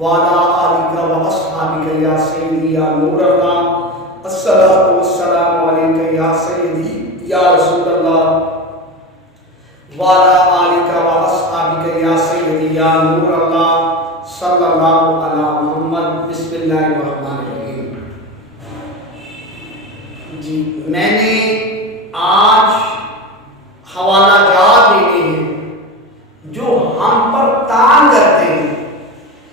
وعلى آلك وأصحابك يا سيدي يا نور الله الصلاة والسلام عليك يا سيدي يا رسول الله وعلى آلك وأصحابك يا سيدي يا نور الله صلی اللہ علی محمد. بسم اللہ الرحمن الرحیم. جی میں نے آج حوالہ جات دینے ہیں جو ہم پر تان کرتے ہیں.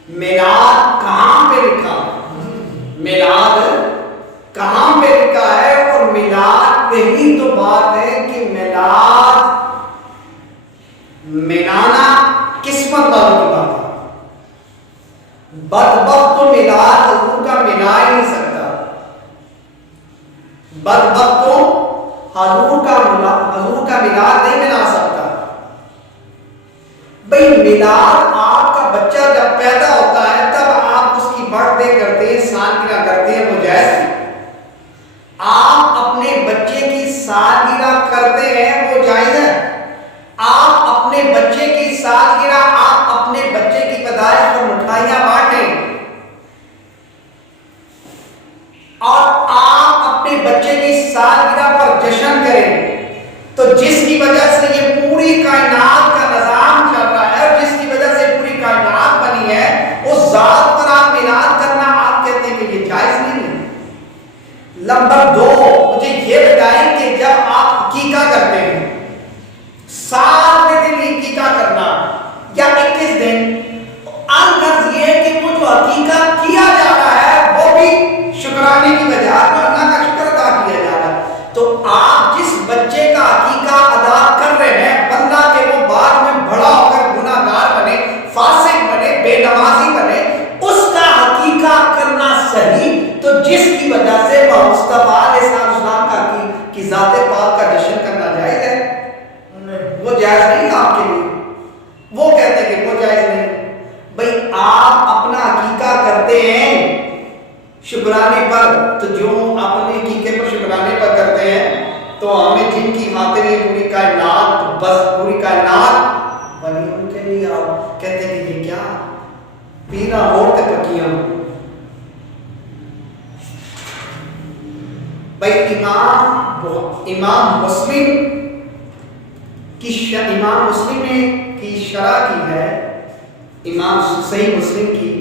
میلاد کہاں پہ لکھا ہے؟ میلاد کہاں پہ لکھا ہے؟ اور میلاد وہی تو بات ہے کہ میلاد منانا قسمت والوں کی بات ہے. بدبخت تو میلاد حضور کا منا ہی نہیں سکتا. بدبخت تو حضور کا میلاد نہیں منا سکتا. بھئی میلاد آپ کا بچہ جب پیدا ہوتا ہے تب آپ اس کی برتھ ڈے کرتے ہیں, سالگرہ کرتے ہیں, وہ جائز ہے. آپ اپنے بچے کی سالگرہ کرتے ہیں وہ جائز ہے. آپ اپنے بچے کی سالگرہ, آپ اپنے بچے کی پیدائش پر مٹھائیاں بانٹیں اور آپ اپنے بچے کی سالگرہ پر جشن کریں, تو جس کی وجہ سے یہ پوری کائنات کا نظام چل رہا ہے اور جس کی وجہ سے پوری کائنات بنی ہے اس ذات پر آپ میلاد کرنا آپ کہتے ہیں کہ یہ جائز نہیں ہے. نمبر 2, مجھے یہ بتائیں کہ جب آپ عقیقہ کرتے ہیں, سال کے دن عقیقہ کرنا یا 21 دن, الغرض یہ ہے کہ وہ جو عقیقہ کیا جا رہا ہے وہ بھی شکرانے کی بجائے اللہ کا شکر ادا کیا جا رہا ہے. تو آپ جس بچے کا عقیقہ ادا کر رہے ہیں, بندہ کہ وہ بعد میں بڑا ہو کر گناہ گار بنے, فاسق بنے, بے نمازی بنے, اس کا عقیقہ کرنا صحیح, تو جس کی وجہ سے وہ مصطفیٰ علیہ السلام کی ذات پاک کا جشن کرنا جائز ہے. وہ جائز نہیں آپ کے لیے. وہ کہتے ہیں کہ وہ جائز نہیں. بھئی آپ اپنا عقیقہ کرتے ہیں شکرانے پر, تو جو اپنے عقیقے پر شکرانے پر کرتے ہیں تو ہمیں جن کی خاطر یہ پوری کائنات, بس پوری کائنات بنی, ان کے لیے آپ کہتے ہیں کہ یہ کیا پینا عورت پکیاں. بھئی امام مسلم نے کی شرح کی ہے, امام صحیح مسلم کی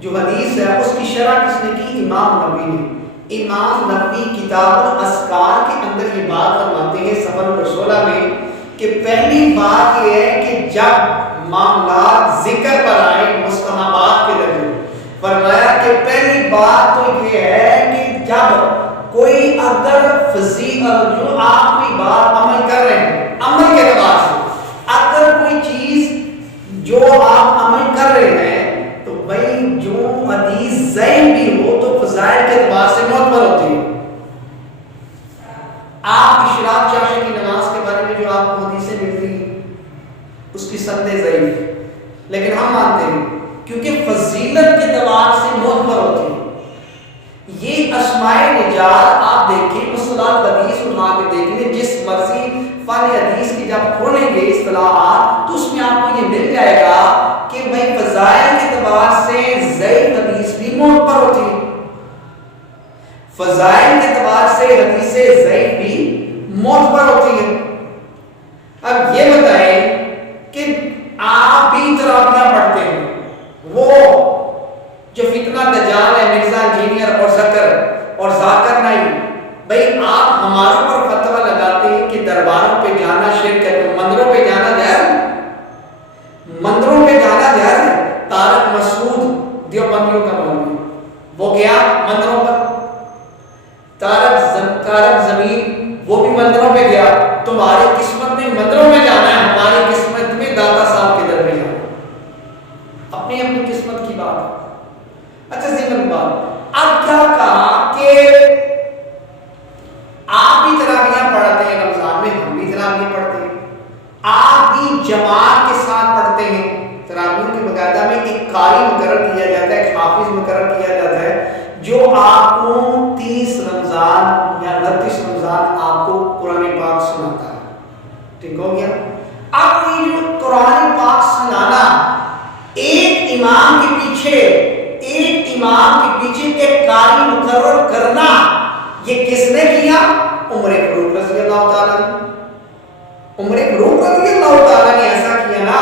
جو حدیث ہے اس کی شرح کس نے کی؟ امام نووی نے. امام نووی کتاب الاذکار کے اندر یہ بات فرماتے ہیں صفحہ نمبر 16 میں کہ پہلی بات یہ ہے کہ جب معاملات ذکر پر آئے مستحبات کے درمیان, فرمایا کہ پہلی بات تو یہ ہے کہ جب کوئی اگر فضیلت جو آپ کوئی بات عمل کر رہے ہیں, عمل کے اعتبار سے اگر کوئی چیز جو آپ عمل کر رہے ہیں تو بھئی جو حدیث ضعیف بھی ہو تو فضائل کے اعتبار سے معتبر ہوتی ہے. آپ اشراق چاشے کی نماز کے بارے میں جو آپ کو حدیثیں ملتی ہیں اس کی سندیں ضعیف, لیکن ہم مانتے ہیں کیونکہ فضیلت کے اعتبار سے معتبر ہوتی ہے. یہ اسماء نجات آپ دیکھیں, مصطلح حدیث اٹھا کے دیکھ لیں, جس مرضی فن حدیث کی جب کھولیں گے اصطلاحات تو اس میں آپ کو یہ مل جائے گا کہ بھائی فضائل کے اعتبار سے ضعیف حدیث بھی معتبر ہوتی ہے, فضائل کے اعتبار سے حدیثیں ضعیف بھی معتبر ہوتی ہے. اب یہ بتائیں کہ آپ بھی تراویح پڑھتے ہیں, وہ جو فتنہ دجال ہے مرزا انجینئر اور زکر اور ذاکر نہیں, بھئی آپ ہماروں پر فتویٰ لگاتے ہیں کہ درباروں پہ جانا شرک ہے, مندروں پہ جانا جائز ہے, مندروں پہ جانا جائز ہے. طارق مسعود دیوبندیوں کا مولوی, وہ گیا مندروں پر, طارق زمین وہ بھی مندروں پہ گیا. تمہاری قسمت میں مندروں میں جانا ہے, ہماری قسمت میں داتا صاحب کے در میں جانا. اپنی اپنی قسمت کی بات ہے. اچھا ذمن بات, اب کیا کہا کہ آپ بھی تراویح پڑھتے ہیں رمضان میں, ہم بھی تراویح پڑھتے ہیں, آپ بھی جماعت کے ساتھ پڑھتے ہیں. تراویح کے باقاعدہ میں ایک قاری مقرر کیا جاتا ہے, ایک حافظ مقرر کیا جاتا ہے جو آپ کو 30 رمضان یا 29 رمضان آپ کو قرآن پاک سناتا ہے. ٹھیک ہو گیا. اب یہ جو قرآن پاک سنانا ایک امام کے پیچھے مقرر کرنا یہ کس نے کیا؟ عمر فاروق رضی اللہ تعالیٰ عنہ. عمر فاروق رضی اللہ تعالیٰ نے ایسا کیا نا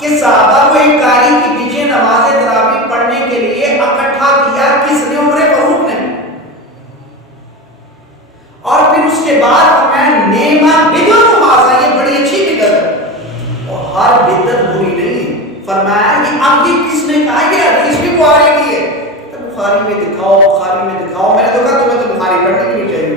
کہ صحابہ کو ایک قاری کے پیچھے نماز تراویح پڑھنے کے لیے اکٹھا کیا. کس نے؟ عمر فاروق نے. اور پھر اس کے بعد میں نیما بدعت ماسا، یہ بڑی اچھی بدعت ہے اور ہر بدعت بری نہیں. فرمایا کہ اب یہ کس نے کہا؟ یہ حدیث بھی بخاری کی ہے. تو بخاری میں دکھاؤ، بخاری میں دکھاؤ. میں نے تو کہا تمہیں تو بخاری پڑھنی بھی نہیں چاہیے،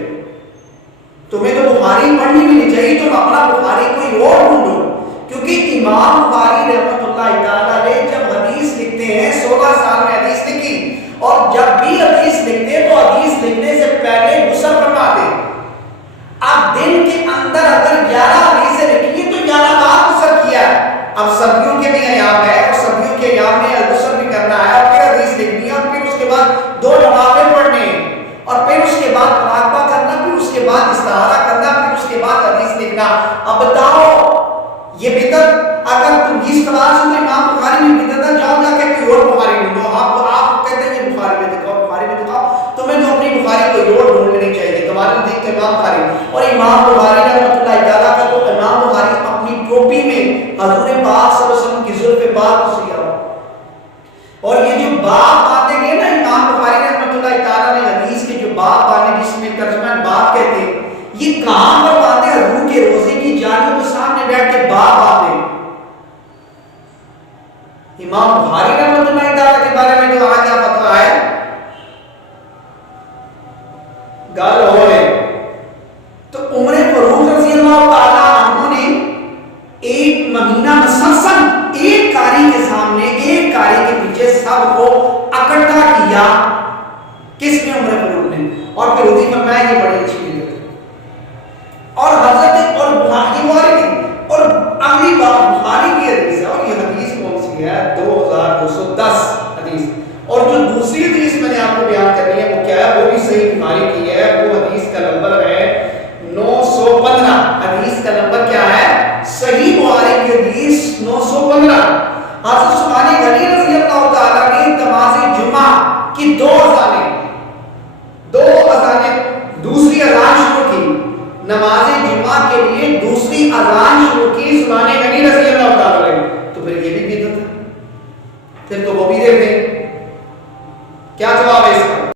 تمہیں تو بخاری پڑھنی بھی نہیں چاہیے، تم اپنا بخاری کوئی اور ڈھونڈو. کیونکہ امام بخاری رحمۃ اللہ تعالیٰ علیہ جب حدیث لکھتے ہیں 16 سال میں حدیث لکھی، اور جب بھی حدیث لکھتے تو حدیث لکھنے سے پہلے غسل فرماتے. اب دن کے اندر اگر 11 حدیثیں لکھی تو 11 بار غسل کیا. اب سردیوں کے بھی ایام ہے اور سردیوں کے ایام میں غسل بھی کرنا ہے اور پھر حدیث لکھنی ہے اور پھر اس کے بعد 2 نمازیں پڑھنے اور پھر اس کے بعد مراقبہ کرنا، پھر اس کے بعد استخارہ کرنا، پھر اس کے بعد حدیث لکھنا. اب بتاؤ یہ بدعت اگر تم اس طرح سے امام بخاری میں بدعت ہے، جاؤ جا کے کوئی اور بخاری ڈھونڈو. آپ کہتے ہیں یہ بخاری میں دکھاؤ، بخاری میں دکھاؤ. تمہیں تو اپنی بخاری کوئی اور ڈھونڈ لینی چاہیے. تمہارے دیکھ تو امام بخاری اور امام بخاری رحمۃ اللہ تعالیٰ کا تو امام بخاری اپنی ٹوپی میں حضور پاک صلی اللہ علیہ وسلم کی زلف پاک کو سیا. اور یہ جو باب باندھے گئے نا امام بخاری رحمۃ اللہ تعالیٰ نے حدیث کے جو باب باندھے جس میں ترجمہ باب کہتے ہیں، یہ کہاں پر باندھے؟ حضور کے روزے کی جانب کے سامنے بیٹھ کے باب باندھے. امام بخاری رحمۃ اللہ تعالیٰ کے بارے میں جو آج کیا فتویٰ ہے گل ہو رہے. تو عمر فاروق رضی اللہ تعالیٰ عنہ نے ایک مہینہ مسلسل ایک قاری کے سامنے، ایک قاری کے پیچھے سب کو اکٹھا کیا. کس نے؟ عمر فاروق نے. اور پھر حضور فرمایا یہ بڑی اچھی بات ہے. اور حضرت اور بخاری اور اگلی بات بخاری کی حدیث ہے اور یہ حدیث کون سی ہے؟ 2210 حدیث. اور جو دوسری حدیث میں نے آپ کو بیان کرنی ہے وہ کیا ہے؟ وہ بھی صحیح بخاری کی ہے. وہ حدیث کا نمبر ہے 915. حدیث کا نمبر کیا ہے؟ صحیح بخاری کی حدیث 915. حضرت عثمان غنی رضی اللہ تعالیٰ نے نماز جمعہ کی 2 اذانیں دوسری اذان شروع کی. نماز جمعہ کے لیے دوسری اذان شروع کی عثمان غنی رضی